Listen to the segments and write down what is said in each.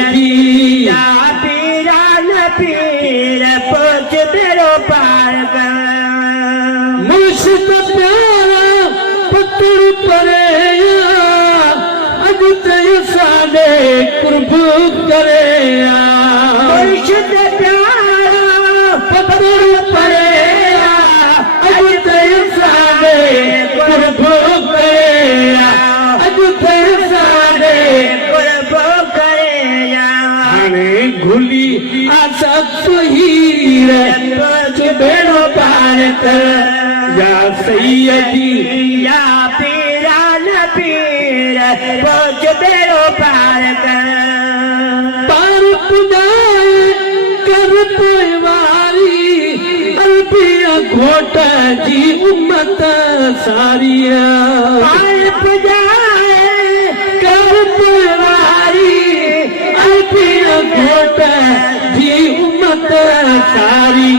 सैयदी या पीरान पीर पूछ बेड़ो पार कर मुर्शिद प्यारा पत्थर परे अज ते साडे कुर्ब करे मुर्शिद प्यारा पत्थर परे अज ते साडे कुर्ब करे अज ते साडे कुर्ब करे हाणे घुली आसा तुहीर पूछ बेड़ो पार कर या सैयदी या पीरान पीर पूछ बेड़ो पार कर पार पुजाए कर पोइवारी अलबिया घोट जी उम्मत सारिया पार पुजाए कर पोइवारी अलबिया घोट जी उम्मत सारी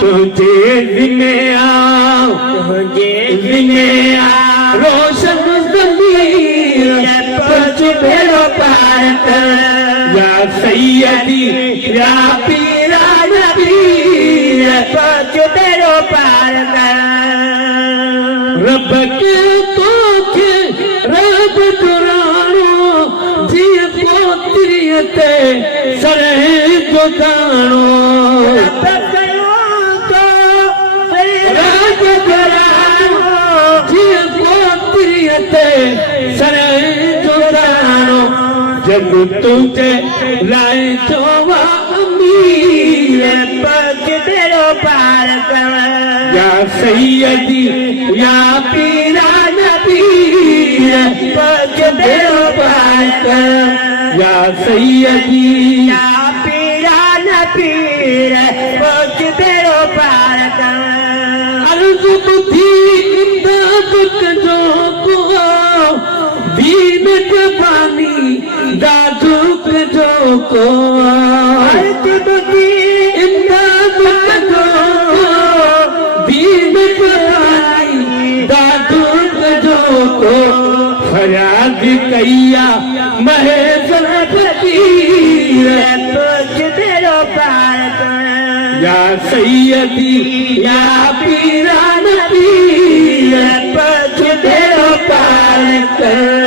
तुझे दिने आओ तुझे दिने आ रोशन ज़मीर पूछ बेड़ो पार कर या सैयदी या पीरान पीर पूछ बेड़ो पार कर रब के तोखे रब दुराणो जीअं पोतरीअ ते सरे जो दाणो रब कयो तो रब दुराणो जीअं पोतरीअ ते सरे जो दाणो जग तुझे लाए जोवा अमीर पूछ बेड़ो पार कर या सैयदी या पीरान पीर पूछ बेड़ो पार कर या सैयदी या पीरान पीर पूछ बेड़ो पार कर अर्ज बुद्धि इमदाद कजो को दीन जबानी दादुक जो को अर्ज बुद्धि इमदाद कजो दीन जबानी दादुक जो को फरियाद कैया महेजर फकीर पूछ बेड़ो पार कर या सैयदी या पीरान पीर पूछ बेड़ो पार कर